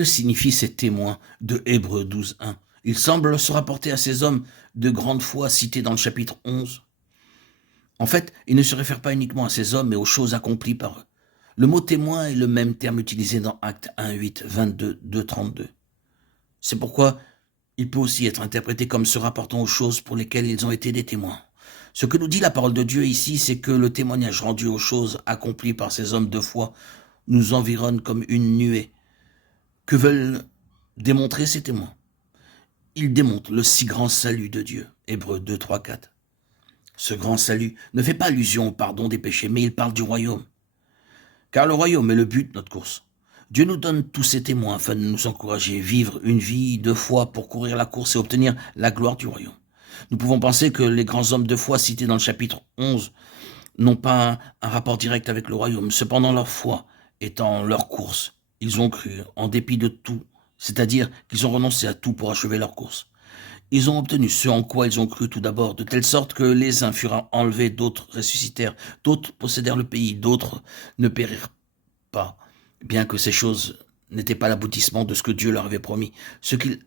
Que signifient ces témoins de Hébreux 12:1? Il semble se rapporter à ces hommes de grande foi cités dans le chapitre 11. En fait, il ne se réfère pas uniquement à ces hommes, mais aux choses accomplies par eux. Le mot témoin est le même terme utilisé dans Actes 1, 8, 22, 2, 32. C'est pourquoi il peut aussi être interprété comme se rapportant aux choses pour lesquelles ils ont été des témoins. Ce que nous dit la parole de Dieu ici, c'est que le témoignage rendu aux choses accomplies par ces hommes de foi nous environne comme une nuée. Que veulent démontrer ces témoins? Ils démontrent le si grand salut de Dieu. Hébreux 2, 3, 4. Ce grand salut ne fait pas allusion au pardon des péchés, mais il parle du royaume. Car le royaume est le but de notre course. Dieu nous donne tous ces témoins afin de nous encourager à vivre une vie de foi pour courir la course et obtenir la gloire du royaume. Nous pouvons penser que les grands hommes de foi cités dans le chapitre 11 n'ont pas un rapport direct avec le royaume. Cependant, leur foi étant leur course, ils ont cru en dépit de tout, c'est-à-dire qu'ils ont renoncé à tout pour achever leur course. Ils ont obtenu ce en quoi ils ont cru tout d'abord, de telle sorte que les uns furent enlevés, d'autres ressuscitèrent, d'autres possédèrent le pays, d'autres ne périrent pas, bien que ces choses n'étaient pas l'aboutissement de ce que Dieu leur avait promis. Ce qu'ils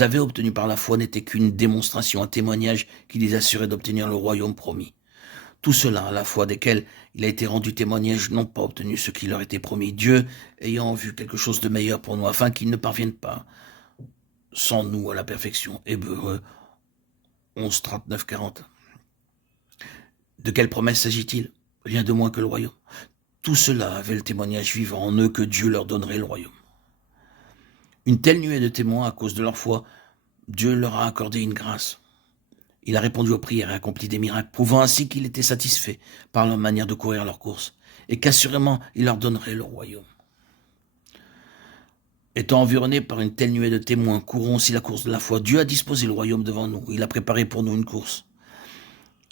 avaient obtenu par la foi n'était qu'une démonstration, un témoignage qui les assurait d'obtenir le royaume promis. Tout cela, à la fois desquels il a été rendu témoignage, n'ont pas obtenu ce qui leur était promis, Dieu ayant vu quelque chose de meilleur pour nous, afin qu'ils ne parviennent pas sans nous à la perfection. Hébreux 11, 39, 40. De quelle promesse s'agit-il? Rien de moins que le royaume. Tout cela avait le témoignage vivant en eux que Dieu leur donnerait le royaume. Une telle nuée de témoins, à cause de leur foi, Dieu leur a accordé une grâce. Il a répondu aux prières et accompli des miracles, prouvant ainsi qu'il était satisfait par leur manière de courir leur course, et qu'assurément il leur donnerait le royaume. Étant environnés par une telle nuée de témoins, courons aussi la course de la foi. Dieu a disposé le royaume devant nous. Il a préparé pour nous une course.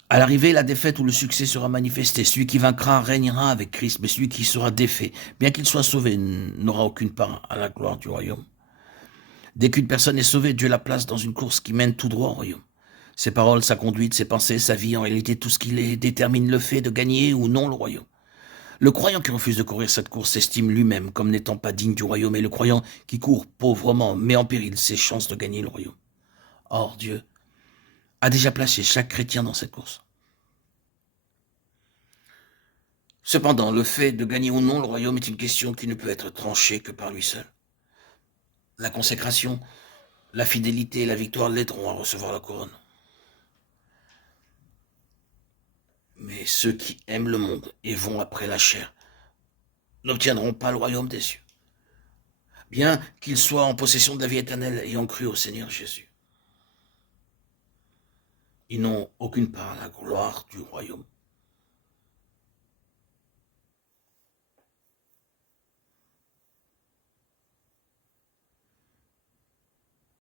À l'arrivée, la défaite ou le succès sera manifesté. Celui qui vaincra régnera avec Christ, mais celui qui sera défait, bien qu'il soit sauvé, n'aura aucune part à la gloire du royaume. Dès qu'une personne est sauvée, Dieu la place dans une course qui mène tout droit au royaume. Ses paroles, sa conduite, ses pensées, sa vie, en réalité tout ce qu'il est, détermine le fait de gagner ou non le royaume. Le croyant qui refuse de courir cette course s'estime lui-même comme n'étant pas digne du royaume, et le croyant qui court pauvrement met en péril ses chances de gagner le royaume. Or, Dieu a déjà placé chaque chrétien dans cette course. Cependant, le fait de gagner ou non le royaume est une question qui ne peut être tranchée que par lui seul. La consécration, la fidélité et la victoire l'aideront à recevoir la couronne. Mais ceux qui aiment le monde et vont après la chair n'obtiendront pas le royaume des cieux, bien qu'ils soient en possession de la vie éternelle ayant cru au Seigneur Jésus. Ils n'ont aucune part à la gloire du royaume.